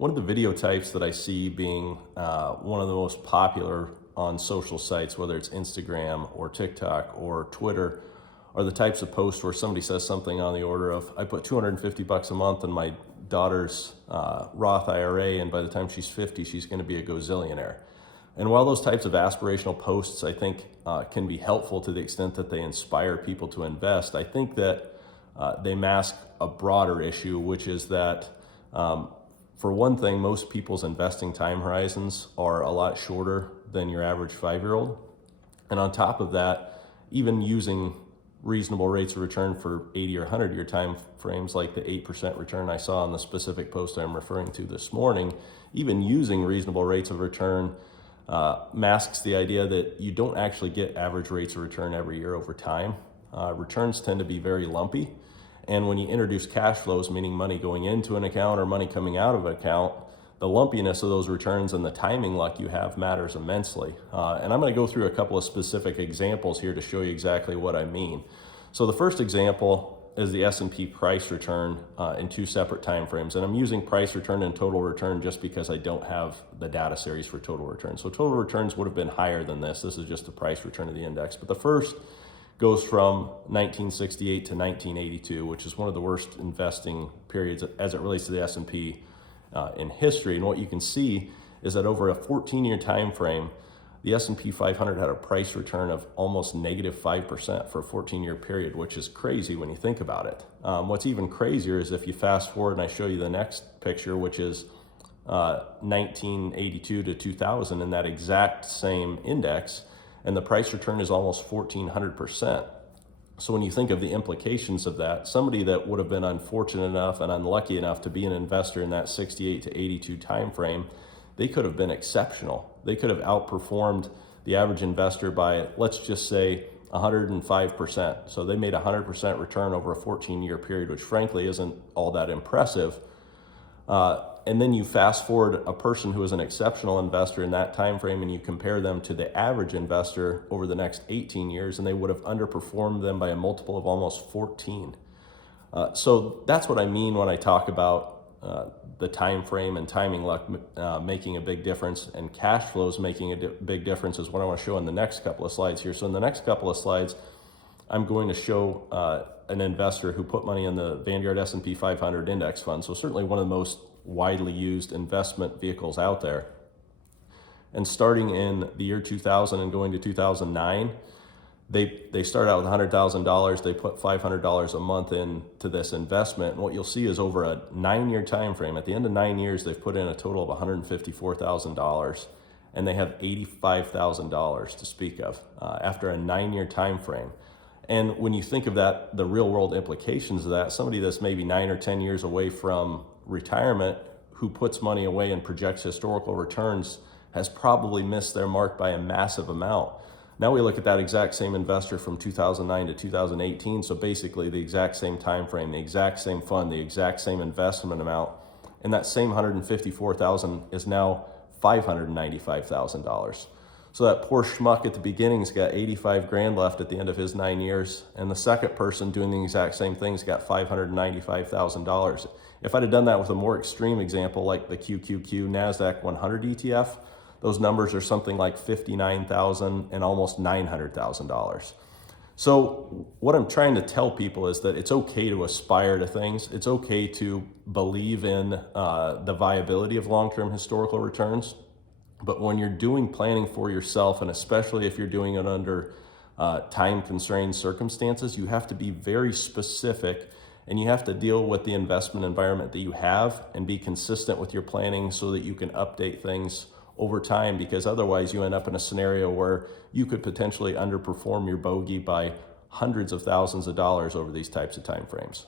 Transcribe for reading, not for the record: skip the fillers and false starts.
One of the video types that I see being one of the most popular on social sites, whether it's Instagram or TikTok or Twitter, are the types of posts where somebody says something on the order of, I put $250 a month in my daughter's Roth IRA, and by the time she's 50, she's going to be a gazillionaire. And while those types of aspirational posts, I think, can be helpful to the extent that they inspire people to invest, I think that they mask a broader issue, which is that for one thing, most people's investing time horizons are a lot shorter than your average 5-year-old. And on top of that, even using reasonable rates of return for 80 or 100-year time frames, like the 8% return I saw on the specific post I'm referring to this morning, even using reasonable rates of return masks the idea that you don't actually get average rates of return every year over time. Returns tend to be very lumpy. And when you introduce cash flows, meaning money going into an account or money coming out of an account, the lumpiness of those returns and the timing luck you have matters immensely. And I'm going to go through a couple of specific examples here to show you exactly what I mean. So the first example is the S&P price return in two separate time frames. And I'm using price return and total return just because I don't have the data series for total return. So total returns would have been higher than this. This is just the price return of the index. But the first goes from 1968 to 1982, which is one of the worst investing periods as it relates to the S&P in history. And what you can see is that over a 14-year time frame, the S&P 500 had a price return of almost -5% for a 14-year period, which is crazy when you think about it. What's even crazier is if you fast forward and I show you the next picture, which is 1982 to 2000 in that exact same index, and the price return is almost 1,400%. So when you think of the implications of that, somebody that would have been unfortunate enough and unlucky enough to be an investor in that 68 to 82 time frame, they could have been exceptional. They could have outperformed the average investor by, let's just say, 105%. So they made 100% return over a 14-year period, which frankly isn't all that impressive. And then you fast forward a person who is an exceptional investor in that time frame and you compare them to the average investor over the next 18 years, and they would have underperformed them by a multiple of almost 14. So that's what I mean when I talk about the time frame and timing luck making a big difference, and cash flows making a big difference is what I want to show in the next couple of slides here. So in the next couple of slides, I'm going to show an investor who put money in the Vanguard S&P 500 index fund. So certainly one of the most widely used investment vehicles out there. And starting in the year 2000 and going to 2009, they started out with $100,000. They put $500 a month into this investment. And what you'll see is over a 9-year time frame, at the end of 9 years, they've put in a total of $154,000, and they have $85,000 to speak of after a 9-year time frame. And when you think of that, the real world implications of that, somebody that's maybe 9 or 10 years away from retirement who puts money away and projects historical returns has probably missed their mark by a massive amount. Now we look at that exact same investor from 2009 to 2018, so basically the exact same time frame, the exact same fund, the exact same investment amount, and that same $154,000 is now $595,000. So that poor schmuck at the beginning's got 85 grand left at the end of his 9 years, and the second person doing the exact same thing's got $595,000. If I'd have done that with a more extreme example like the QQQ NASDAQ 100 ETF, those numbers are something like $59,000 and almost $900,000. So what I'm trying to tell people is that it's okay to aspire to things. It's okay to believe in the viability of long-term historical returns. But when you're doing planning for yourself, and especially if you're doing it under time-constrained circumstances, you have to be very specific, and you have to deal with the investment environment that you have and be consistent with your planning so that you can update things over time, because otherwise you end up in a scenario where you could potentially underperform your bogey by hundreds of thousands of dollars over these types of time frames.